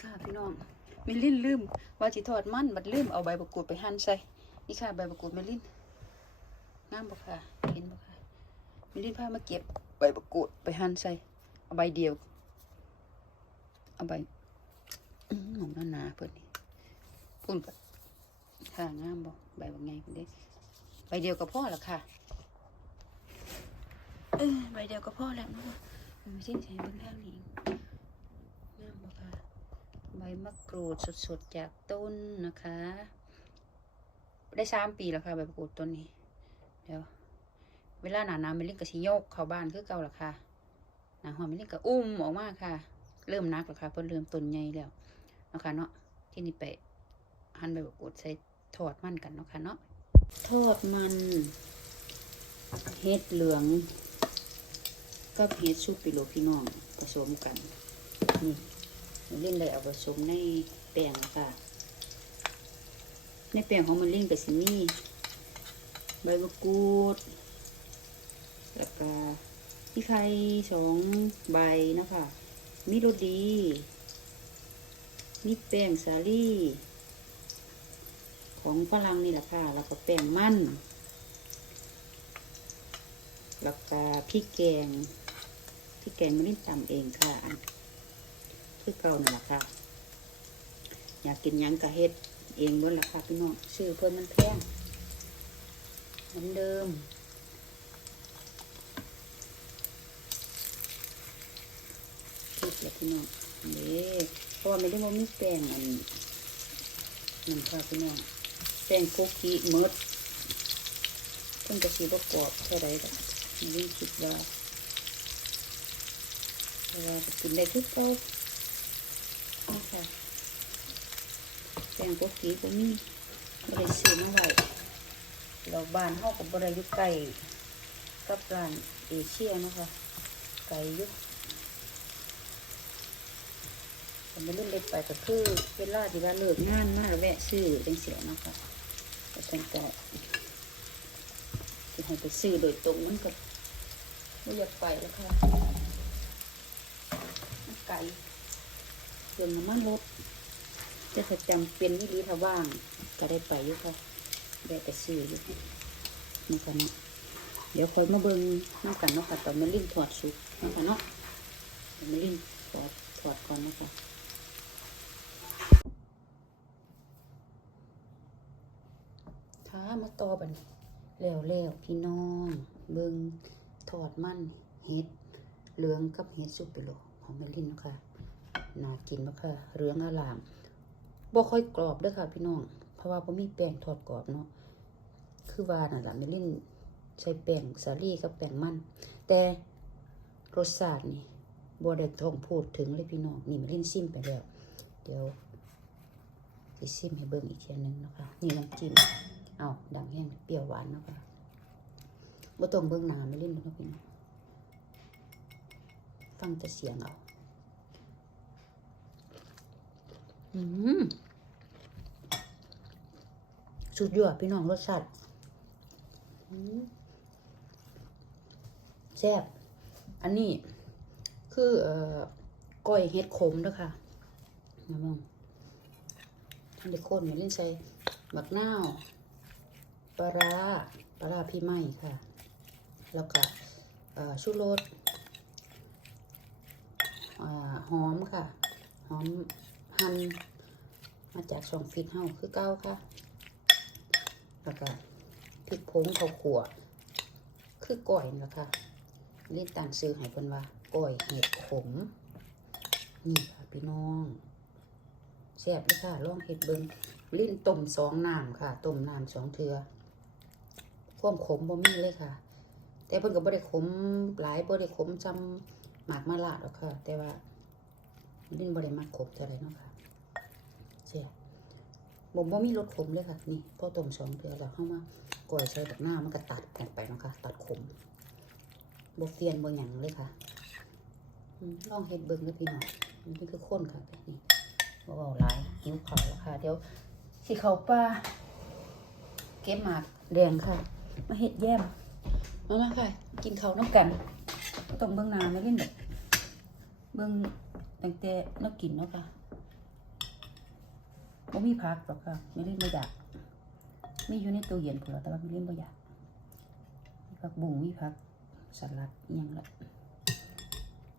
ค่ะพี่น้องมิลินลืม ว่าสิทอดมันบัดลืมเอาใบมะกรูดไปหั่นใส่นี่ค่ะใบมะกรูดมิลินงามบ่ค่ะเห็นบ่ค่ะมิลินพามาเก็บใบมะกรูดไปหั่นใส่เอาใบเดียวเอาใบอื้อหอมหนาๆเพิ่นนี่พุ่นค่ะงามบ่ใบบางไงเพิ่นเด้ใบเดียวก็พอละค่ะเออใบเดียวก็พอแล้วเนาะไมิลินใช้เบิ่งทางนี้งามบ่ค่ะ ใบมะกรูดสดๆจากต้นนะคะ ได้สามปีแล้วค่ะใบมะกรูดต้นนี้ เดี๋ยว เวลาหนาหนาวมิลินก็สิโยกเข้าบ้านคือเก่าละค่ะหนาหอมมิลินก็อุ้มออกมาค่ะ เริ่มนักแล้วค่ะเพิ่นเริ่มต้นใหญ่แล้วนะค่ะเนาะที่นี่ไปหั่นใบมะกรูดใส่ทอดมันกันเนาะค่ะเนาะทอดมันเฮ็ดเหลืองกับเฮ็ดซุปปิโลพี่น้องผสมกันนี่ มันเล่นเลยเอาผสมในแป้งค่ะ ในแป้งของมันเล่นกับสิมีใบมะกรูดแล้วก็มีไข่สองใบนะคะมีโรดี มีแป้งสาลี่ ของฝรั่งนี่แหละค่ะ แล้วก็แป้งมันแล้วก็พริกแกงพริกแกงไม่ได้ตำเองค่ะ คือเก่านั่นแหละค่ะ อยากกินยังกะเฮ็ด เองบนราคาพี่น้องซื้อเพิ่อนมันแพงเหมือนเดิมคิดแล้วพี่น้องเด้เพราะว่าไม่ได้ว่ามีแป้งอันนั่นค่ะพี่น้องแป้งคุกกี้หมดเพิ่นจะสีบกรอบเท่าไรดอกไม่ได้คิดว่าแต่ว่ากินได้ทุกเก่า นี่ค่ะแป้ งโกกีก็มีบริซื้อมาไว้เราบานเฮากับบริยุไก่กับร้านเอเชียนะคะไก่ยุแต่ไม่รุ่นเล็กไปก็คือเวลาที่ว่าเลิกงานมาแวแวะซื้อจังเสียเนะคะแต่ฉันก็จะให้ไปซื้อโดยตรงมันก็ไม่อยากไปแล้วค่ะไก่เติมน้ำมันรถ จะถ้าจำเป็นวิธีถ้าว่าง ก็ได้ไปอยู่ค่ะได้ไปซื้ออยู่นี่ค่ะเนาะเดี๋ยวคอยมาเบิ่งน้ำกันเนาะค่ะตอนมาลิ้นถอดสุกนาะค่ะเนาะตอนมาลิ้นถอดถอดก่อนนะคะท้ามาต่อบันแล้วแล้วพี่น้อง เบิ่งถอดมันเห็ดเหลืองกับเห็ดซุปเปโลของแมลินนะค่ะน่ากินมากค่ะเรืองอลาม บ่ค่อยกรอบเด้อค่ะ พี่น้อง เพราะว่าบ่มีแป้งทอดกรอบเนาะ คือว่าน่ะล่ะไม่เล่นใช้แป้งสาลี่กับแป้งมัน แต่รสชาตินี่บ่ได้ต้องพูดถึงเลยพี่น้อง นี่ไม่เล่นซิมไปแล้ว เดี๋ยวสิซิมให้เบิ่งอีกเทียนึงนะคะ นี่น้ำจิ้ม เอาดังแห้งเปรี้ยวหวานเนาะคะบ่ต้องเบิ่งหน้าไม่เล่นเนาะพี่น้องฟังแต่เสียงเอา อืม สุดยอดพี่น้องรสชาติแซ่บ อันนี้คือเอ่อก้อยเห็ดขมเด้วยค่ะมาบ้างท่านได้โคนมาเล่นใส่บักนาวปลาร้าปลาร้าพี่ไม้ค่ะ แล้วก็เอ่อชูรสหอมค่ะ หอม หั่นมาจากสองฟิตเฮาคือเก้าค่ะ แล้วก็พริกผงข้าวขัวคือก้อยน่ะค่ะเล่นต่างซื้อให้เพิ่นว่าก้อยเห็ดขมนี่ค่ะพี่น้องแซ่บเลยค่ะลองเห็ดเบิงลิ้นต้มสองน้ำค่ะต้มน้ำสองเทือความขมบ่มีเลยค่ะ แต่เพิ่นก็บ่ได้ขมหลายบ่ได้ขมจำหมากมะละหรอกค่ะ แต่ว่าลิ้นบ่ได้มักขมเท่าไรเนาะค่ะ แซ่บบ่บ่มีรสขมเลยค่ะ นี่พอต้มสองเทือแล้วเข้ามาก้อยใส่ดอกหน้ามันก็ตัดกันไปนะคะ ตัดขมบ่เฟียนบ่หยังเลยค่ะลองเห็ดเบิ่งเลยพี่น้องมันเป็นคือข้นค่ะนี่บ่เบาหลายหิวข้าแล้วค่ะ เดี๋ยวสิเขาป่าเก็บหมากแดงค่ะ มาเห็ดแยมมามาค่ะ กินเขาน้ำกันต้องเบิ่งนาไม่เล่นแบบเบิ่งตั้งแต่นักกินเนาะค่ะ บ่มีพักหรอกค่ะไม่เล่นบ่อยาก มีอยู่ในตู้เย็นพุ่นล่ะแต่ว่าไม่เล่นบ่อยากมีผักบุ้งมีผักสลัดอิหยังละ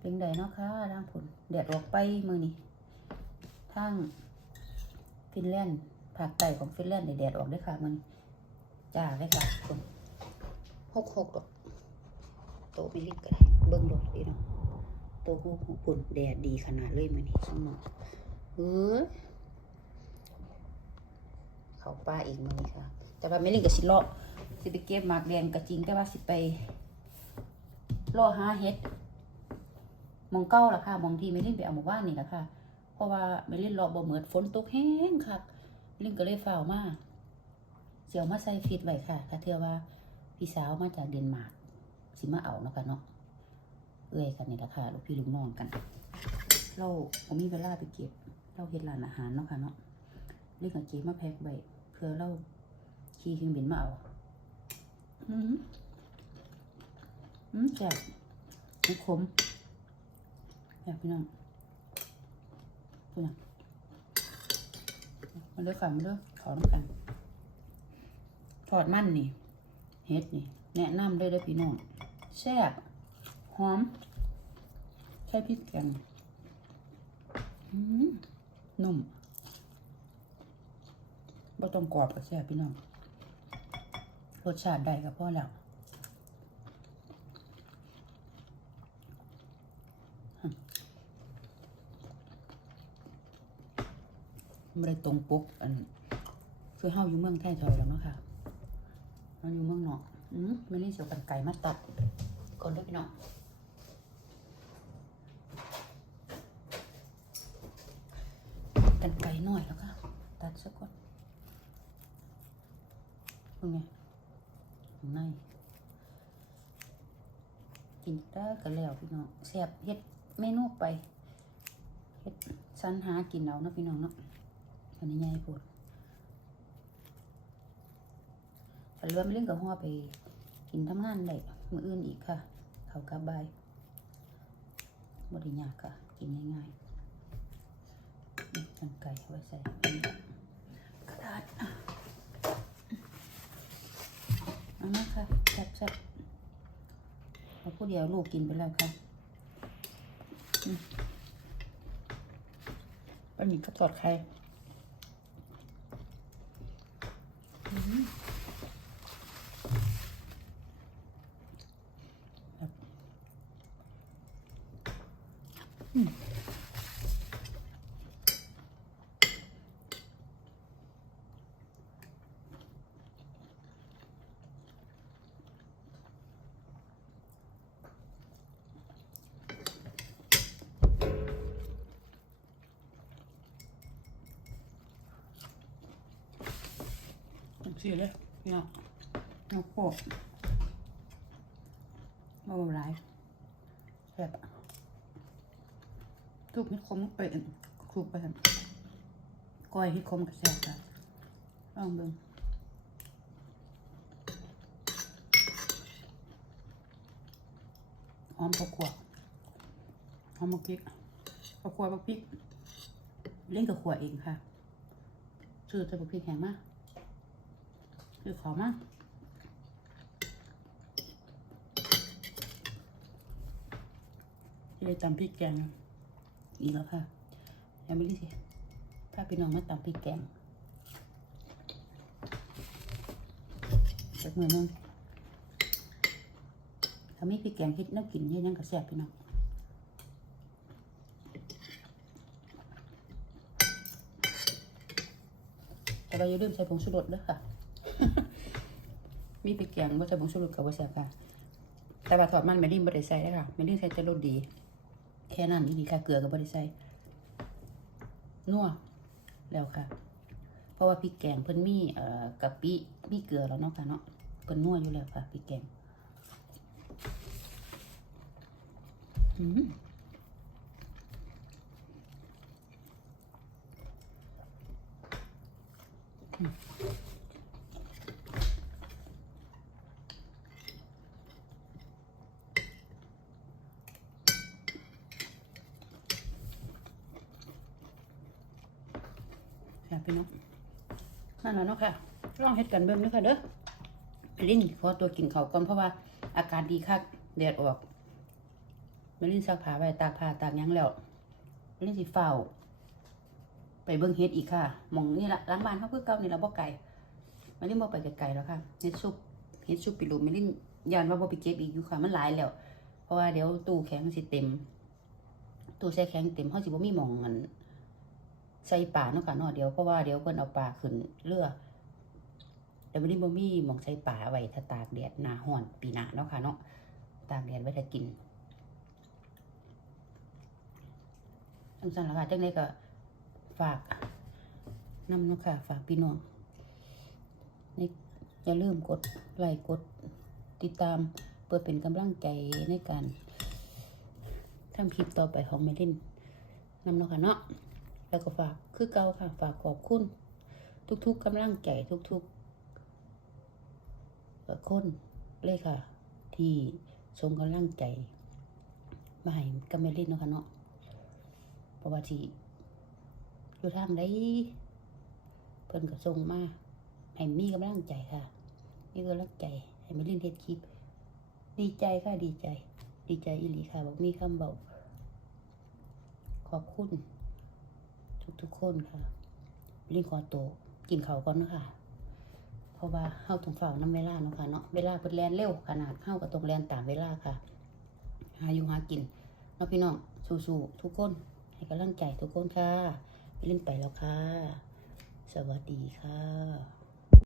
เป็นไดเนาะค่ะทางผลแดดออกไปมือนี้ทางฟินแลนด์ภาคใต้ของฟินแลนด์แดดออกเด้ค่ะมือนี้จ้าเลยค่ะคุณหกหกดอกโตไม่ลิดก็ได้เบิ่งดอกดีเนาะโตหูของคุณแดดดีขนาดเลยมือนี้สมองเฮ้ยเขา ป้าอีกมื้อนี้ค่ะ แต่ว่าไม่เล่นกับสิเลาะสิไปเก็บหมากแดงก็จริงแต่ว่าสิไปเลาะหาเฮ็ดมองเก้าล่ะค่ะมองที่ไม่เล่นไปเอาหมู่บ้านนี่ล่ะค่ะ เพราะว่าไม่เล่นเลาะบ่เหมือนฝนตกแห้งค่ะเล่นก็เลยฝ้าวมาเสียวมาใส่ฟิตไว้ค่ะถ้าเทื่อว่าพี่สาวมาจากเดนมาร์กสิมาเอาเนาะค่ะเนาะเอ้ยกันนี่ล่ะค่ะลูกพี่ลูกน้องกันเราบ่มีเวลาไปเก็บเราเฮ็ดร้านอาหารเนาะค่ะเนาะเรียกกับเจ๊มาแพ็คใบ พื่อเราขี่เครื่องบินมาเอาอืมอืมแซ่บไม่ขมแซ่บพี่น้องพูดนะมาเด้อค่ะมาเด้อขอนกันทอดมั่นนี่เฮ็ดนี่ แนะนำเลยเด้พี่น้องแซ่บหอมใช้พริกแกงอืมนุ่ม บ่ต้องกรอบก็แซ่บพี่น้องรสชาติได้ก็พอแล้วไม่ได้ตรงปกอันคือเฮาอยู่เมืองไทยเท่าแล้วเนาะค่ะเฮาอยู่เมืองนอกอืมไม่ได้เสียวกันไก่มาตัดก่อนด้อพี่น้องกันไก่หน่อยแล้วค่ะตัดซะก่อน เป็นไงข้างในกินได้ก็แล้วพี่น้องแซ่บเฮ็ดเมนูไปเฮ็ดสรรหากินเอาเนาะพี่น้องเนาะอันนี้ใหญ่โพดถ้าเหลือไม่เล่นกับห่อไป กินทำงานได้มืออื่นอีกค่ะ เขากลับายบ่ได้ยากค่ะ กินง่ายๆกันไก่ไว้ใส่กระดาษ เอามาค่ะแซ่บแซ่บเอาผู้เดียวลูกกินไปแล้วค่ะปลาหมึกก็ทอดไข่อืมแบบอืม จังซี่เลยพี่น้องเอาโปะมาบหลายแซ่บอะทุกเม็ดคมลงไปอั่นคลุกไปหั่นก้อยเฮ็ดคมกับแซ่บค่ะลองเบิ่งหอมข้าวคั่วหอมมะพริกข้าวคั่วมะพริก เล่นกับขัวเองค่ะซื้อแต่มะพริกแห้งมาก ซื้อขอมากที่ได้ตำพริกแกงอีกแล้วค่ะ ยังไม่ได้สิถ้าพี่น้องมาตำพริกแกงสักมือนึงถ้าไม่พริกแกงเฮ็ดน้ำกินเยอะนั่งก็แซ่บพี่น้องแต่เราอย่าลืมใส่ผงชูรสด้วยค่ะ มีพริกแกงว่าใส่ผงชูรสกับว่าแซ่บค่ะ แต่ว่าทอดมันไม่ดิ้นบริใส่ได้ค่ะไม่ดิ้นใส่แต่รสดี แค่นั้นดีค่ะ เกลือกับบริใส่นัวแล้วค่ะ เพราะว่าพริกแกงเพิ่นมีเอ่อกะปิมีเกลือแล้วเนาะค่ะเนาะเพิ่นนัวอยู่แล้วค่ะพริกแกงอืมแค่ะพี่น้องนั่นแหละเนาะค่ะลองเฮ็ดกันเบิ่งเด้อค่ะเด้อไปลิ้นขอตัวกินข้าวก่อนเพราะว่าอากาศดีคักแดดออกไปลิ้นซักผ้าไว้ตากผ้าตากยังแล้วไปลิ้นสิเฝ้า ไปเบิ่งเฮ็ดอีกค่ะมองนี่ละล้างบ้านเขาคือเก่านี่ละบ่ไก่ไม่ลิ้นบ่ไปไกลๆแล้วค่ะเฮ็ดซุปเฮ็ดซุปปิรูไม่ลิ้นยานว่าบ่ไปเก็บอีกอยู่ค่ะมันหลายแล้ว เพราะว่าเดี๋ยวตู้แข็งสิเต็มตู้แช่แข็งเต็มเฮาสิบ่มีหม่องอัน ใส่ป่าเนาะค่ะเนาะเดี๋ยวเพราะว่าเดี๋ยวเพิ่นเอาป่าขึ้นเรือเดี๋ยววันนี้บ่มีหมองใส่ป่าไว้ถ้าตากแดดหน้าร้อนปีหน้าเนาะค่ะเนาะตากแดดไว้ถ้ากินจังซั่นละค่ะจังไดก็ฝากนำเนาะค่ะฝากพี่น้องนี่อย่าลืมกดไลค์กดติดตามเพื่อเป็นกำลังใจในการทำคลิปต่อไปของแม่ลินนำเนาะค่ะเนาะ แล้วก็ฝากคือเก่าค่ะ ฝากขอบคุณ ทุกๆกำลังใจทุกๆคนเลยค่ะ ที่ส่งกำลังใจมาให้กับแม่เล่นเนาะค่ะเนาะเพราะว่าที่อยู่ทางใดเพิ่นก็ส่งมาให้มีกำลังใจค่ะ มีกำลังใจให้แม่เล่นเฮ็ดคลิป ดีใจค่ะดีใจ ดีใจอีหลีค่ะบอกมีคำบอกขอบคุณ ทุกๆคนค่ะลิงขอโตกินเขาก่อนนะคะเพราะว่าเข้าตรงฝ่านํเวลาเนาะค่ะเนาะเวลาเพิ่นแลนเร็วขนาดเข้าก็ต้องแลนตามเวลาค่ะ หาอยู่หากินเนาะพี่น้องสู้ๆทุกคนให้กำลังใจทุกคนค่ะไปเล่นไปแล้วค่ะ สวัสดีค่ะ